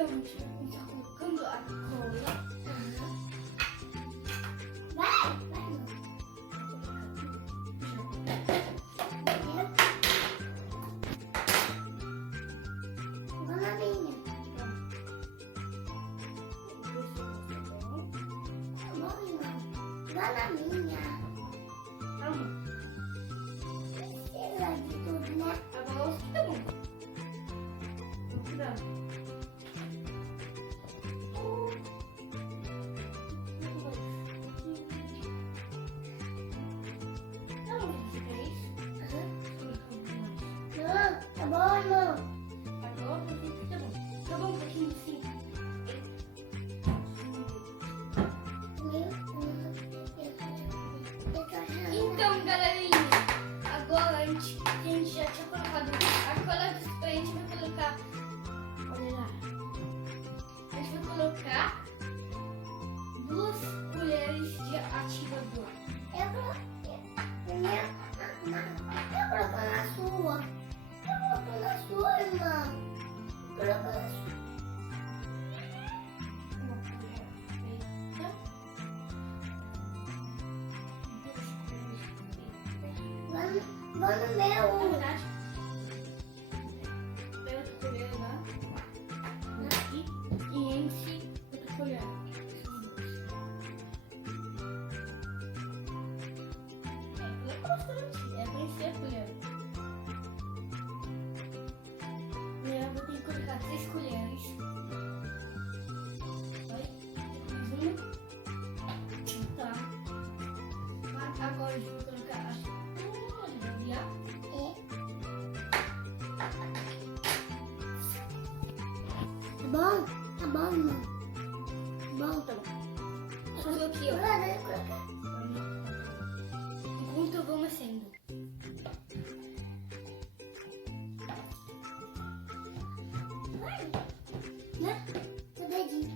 Então, a gente vai começar colocando a cola. Vai. Vou na minha. Vai na minha. Calma. Precisa de tudo, né? Agora que tá bom. Cuidado. Tá bom, irmão. Agora eu vi que tá bom. Tá bom um pouquinho assim. Então, galerinha, agora a gente já tinha colocado a cola de spray, a gente vai colocar. Olha lá. A gente vai colocar 2 colheres de ativador. Eu coloco na sua. Eu coloco na sua, irmão. Coloco na sua. Uma colher preta. 2 colheres pretas. Vou no Na meu. verdade, pega outra colher lá. Aqui. E enche outra colher. É bastante. É pra encher a colher. Eu vou ter que colocar 3 colheres. Vai. Depois uma. Tá. Agora a gente vai colocar as folhas. Tá bom, irmão. Bom. Tá bom. Eu coloquei, ó. Enquanto eu vou mexendo. Né? Seu dedinho.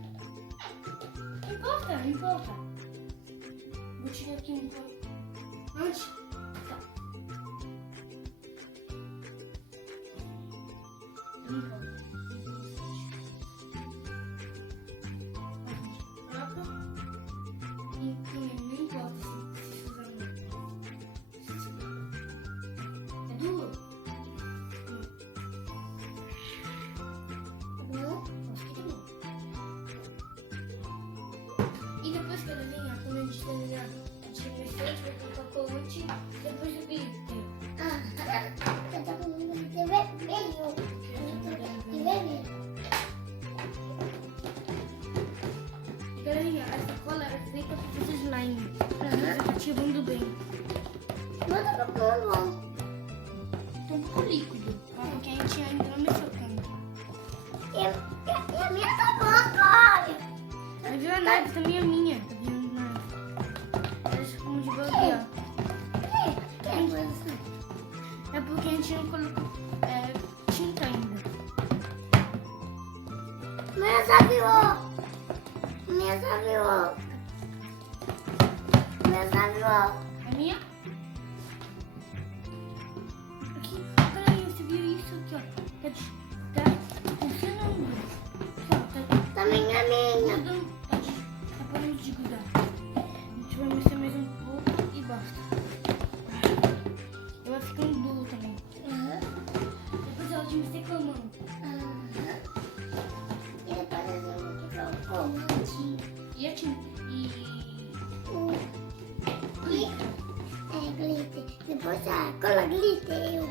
Não importa, não importa. Vou tirar aqui um pouco. Antes. Tá. Não importa. Não importa se sujar muito. É duro? Tá bom? Acho que tá bom. E depois que ela venha, quando a gente terminar de mexer, a gente vai colocar corante, depois o glitter. Eu tô com medo de vermelho. De vermelho. Galerinha, essa cola é feita para fazer slime. Tá ativando bem. Manda pro irmão. Tá um pouco líquido, porque a gente ainda não mexeu tanto. E a minha tá boa, olha. Tá vendo nada? Também é minha. Tá vendo nada? Elas ficam de boa aqui, ó. Que coisa assim. É porque a gente não colocou tinta ainda. Minha sabiou. Minha sabiou. Minha sabiou. É minha? Aqui, peraí, você viu isso aqui, ó. Tá funcionando. Aqui, ó, tá Também é minha. grudando. Tá parando de grudar. A gente vai mexer mais um pouco e basta. Ela vai ficando duro também. Depois ela de mexer com a mão. E depois eu vou tirar o corante. E a tinta. Glitter. Depois a cola glitter.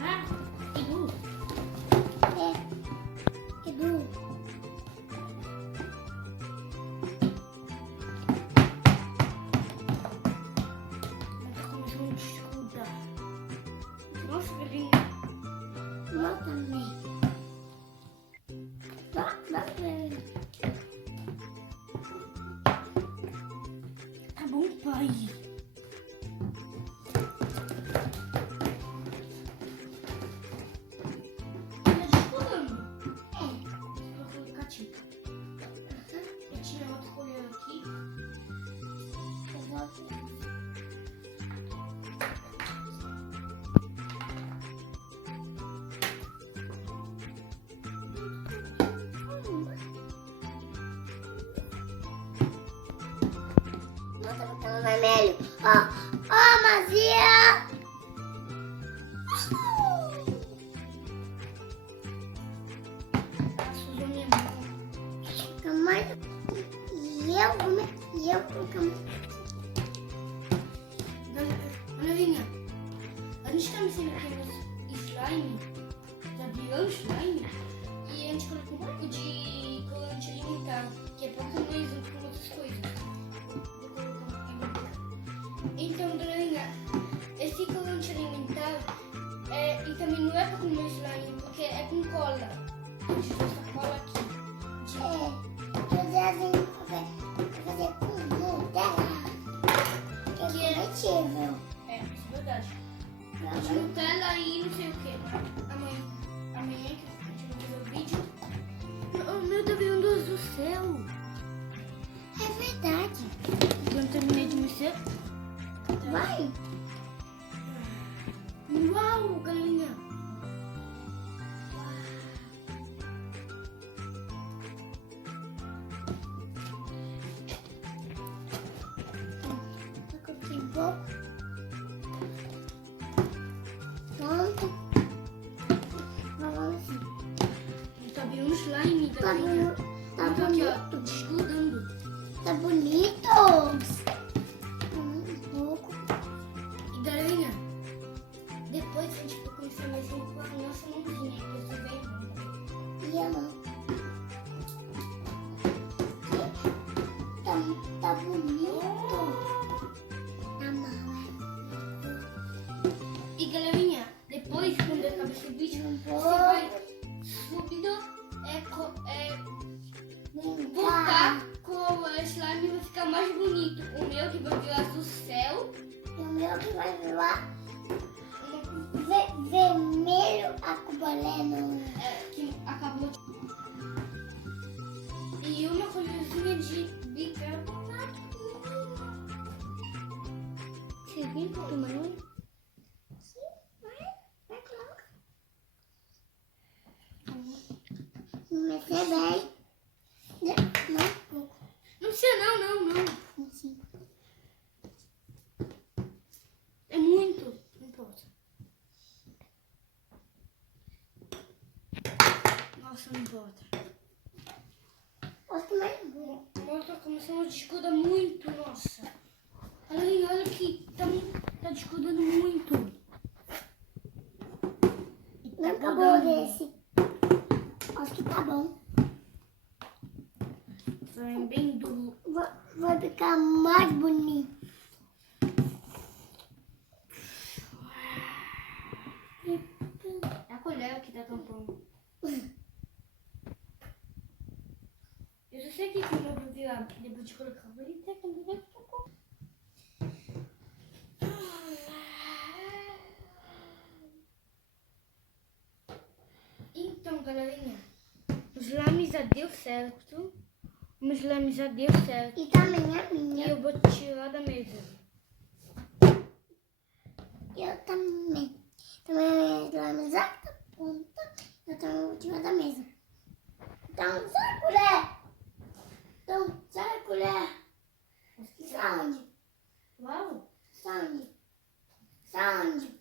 Ah, que duro. Que duro. Mas começou a desgrudar. Nossa, velhinha. Eu também. Tá vendo? Tá bom, pai. Tá desgrudando. Vou colocar tinta. Eu tinha outra colher aqui. Eu vou vermelho. Ó, ó, Mazia. A Suzana minha mão. Calma. E eu vou calma. Galerinha, a gente tá mexendo aqui no slime. Já virou slime? E a gente colocou um pouco de colorante alimentar, que é pouco mais junto com outras coisas. Vou colocar aqui. Então, galerinha, esse colorante alimentar e também não é pra comer slime, porque é com cola. A gente usa essa cola aqui. Vou fazer com Nutella. Que é comestível. Isso é verdade. De Nutella e não sei o que. Amanhã que a gente vai fazer o vídeo. O meu tá virando azul céu. É verdade. Eu não terminei de mexer. Vai. Uau, galinha. Que bom. Pronto. Vamos assim. Tá virando slime, Tá galinha. Tá Então aqui, ó, bonito. desgrudando. Tá bonito. Um pouco. E galinha, depois a gente vai começar a mexer com a nossa mãozinha, que eu sou bem ruim. E a mão. Tá bonito. A mão. E galerinha, depois, quando acabar esse vídeo, Um você pouco. vai subindo, voltar com o slime vai ficar mais bonito. O meu que vai virar azul céu. E o meu que vai virar vermelho arcobaleno. Que acabou de... E uma colherzinha de bicarbonato. Você vem com o maior? Sim, vai colocar. Comecei bem. Não, pouco. Não precisa não. Assim. É muito. Não importa. Nossa, não importa. Gosto mais bom. Nossa, começando a desgrudar muito, nossa. Olha aqui, tá desgrudando muito. Não acabou desse. Acho que tá bom. Vai bem duro. Vai ficar mais bonito. É a colher que tá tampando. Eu só sei que quando eu vou virar, depois de colocar o ele tem que ver que tocou. Então, galerinha, os slime já deu certo. Os slime já deu certo. E também a E minha. eu vou tirar da mesa. Eu também. Também a mesa da ponta. Eu também vou tirar da mesa. Então, sai, colher. Então, sai, colher. Saúde. Uau! Saúde. Saúde.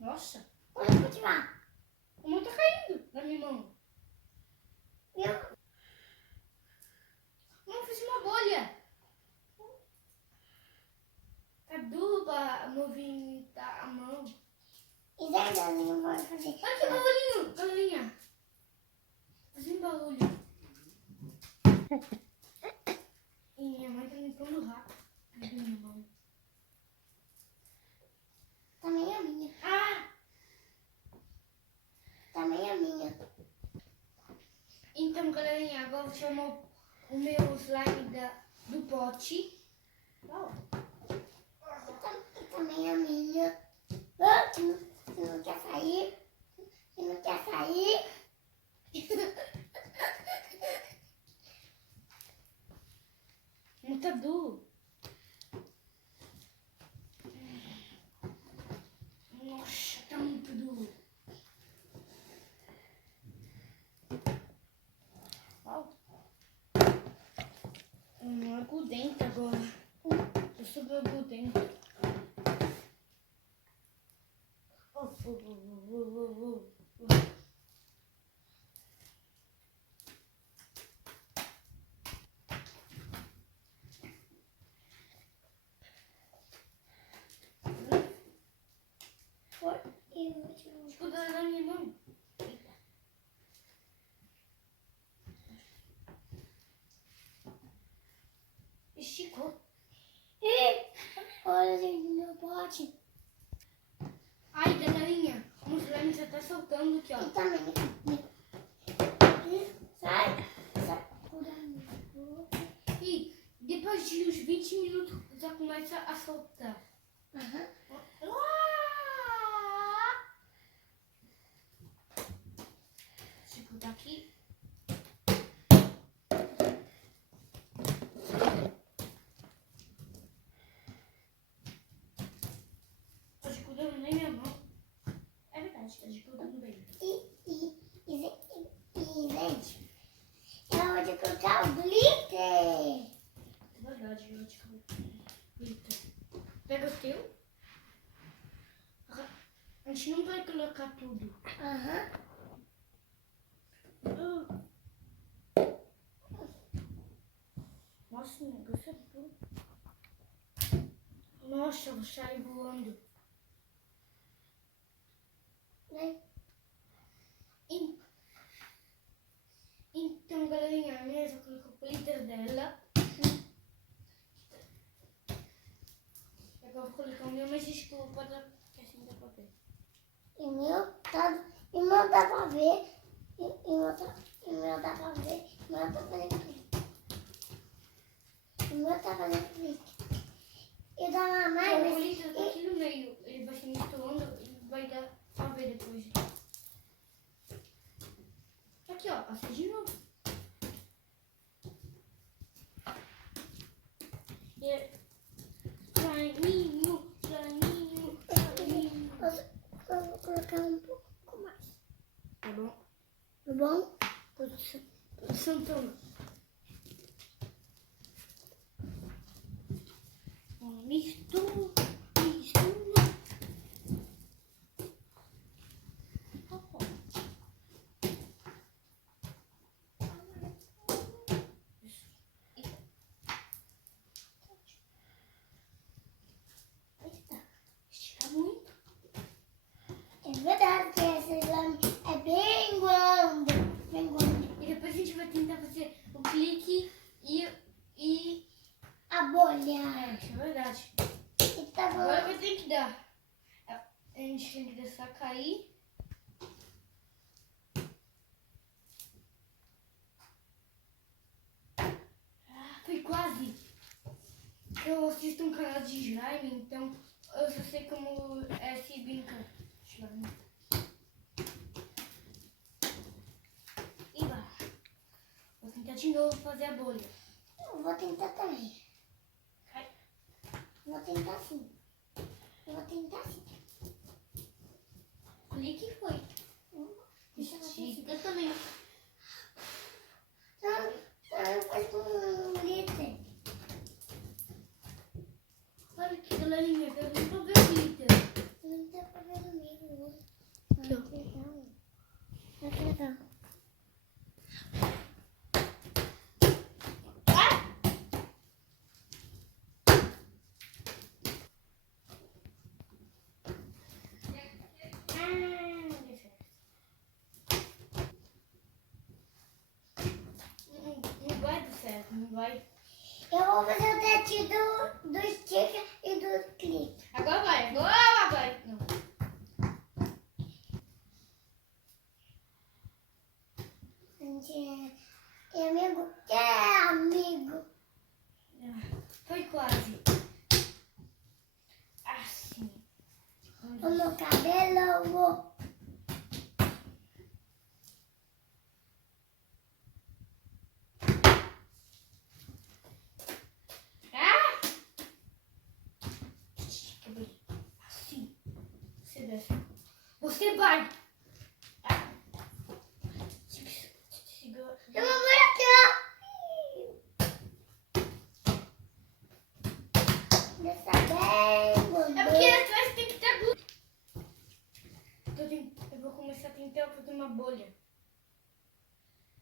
Nossa! Onde eu vou tirar? A mão tá caindo na minha mão. Eu. Não, fiz uma bolha. Tá duro pra movimentar a mão. E daí eu não vou fazer. Olha que barulhinho, galinha. Fazendo barulho. E minha mãe tá limpando o rato da minha mão. Também a minha. Ah! Também a minha. Então, galerinha, agora eu vou chamar o meu slime do pote. Uau. E também a minha. Ah, você não quer sair? Você não quer sair? Não tá duro. Nossa, tá muito duro. grudento agora. Eu sou grudento. Foi. E o último. Escuta na minha mão. Eita. Esticou. E olha, gente, meu pote. Ai, Danarinha, o slime já tá soltando aqui, ó. E também. Sai. Sai. E depois de uns 20 minutos já começa a soltar. Aham. Deixa eu botar aqui. Tô escudando nem minha mão. É verdade, tá escudando bem. Gente, eu vou te colocar o glitter. É verdade, eu vou te colocar. Eita. Pega o teu. A gente não vai colocar tudo. Aham. Nossa, o negócio é bom. Nossa, eu vou sair voando. Né? Então, galerinha, a minha já colocou o glitter dela. Agora vou colocar o meu, mas desculpa, porque assim dá pra ver. E o meu tá. E o meu dá pra ver. E o meu dá pra ver. O meu tá fazendo clique. O meu tá fazendo clique. E o da mamãe O vai glitter tá aqui no meio. Ele vai se misturando e vai dar pra ver depois. Aqui, ó. Assim de novo. Slime. Eu vou colocar um pouco mais. Tá bom? Tá bom? Produção, toma. Mistura. Estica muito. É verdade que esse slime é bem grande. Bem grande. E depois a gente vai tentar fazer o clique e... A bolha. isso é verdade. E tá Agora bom. vai ter que dar. A gente tem que deixar cair. Foi quase. Eu assisto um canal de slime, então eu só sei como se brinca slime. E vai. Vou tentar de novo fazer a bolha. Eu vou tentar também. Cai. Vou tentar sim. Eu vou tentar sim. Clique e foi. Deixa eu ver se- Estica também. Não, faz com glitter. Olha que galerinha, eu não tô vendo o glitter. Não dá pra ver no meio. Aqui, ó. Que legal. Olha que legal. Não vai dar certo, não vai. Eu vou fazer o teste do sticker e do clique. Agora vai, agora vai. Não. Gente, é amigo. É amigo. Foi quase. Assim. O meu cabelo, eu vou. Ah! Assim. Você desce. Você vai. Ah. Segura. Eu vou aqui, ó.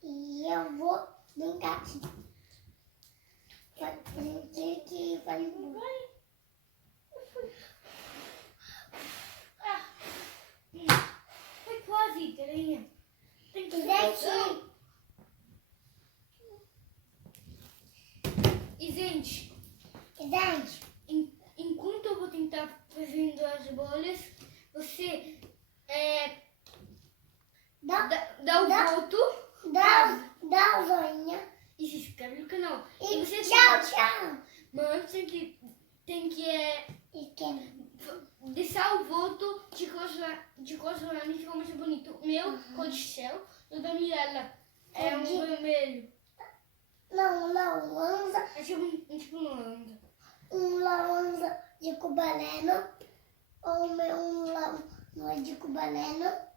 E eu vou brincar aqui. A gente que vai embora. Foi quase, galinha. Tem que Gente, E, gente, enquanto eu vou tentar fazendo as bolhas, você dá dá o Dá. voto dá o joinha. e se inscreve no canal. E você tchau. Mas tem que E quem? deixar o voto de cor laranja, ficou muito bonito. O meu, cor de céu, e o da Mirella é um vermelho. Não, laranja. É tipo um laranja. Um laranja de cubaleno. Ou um laranja de cubaleno.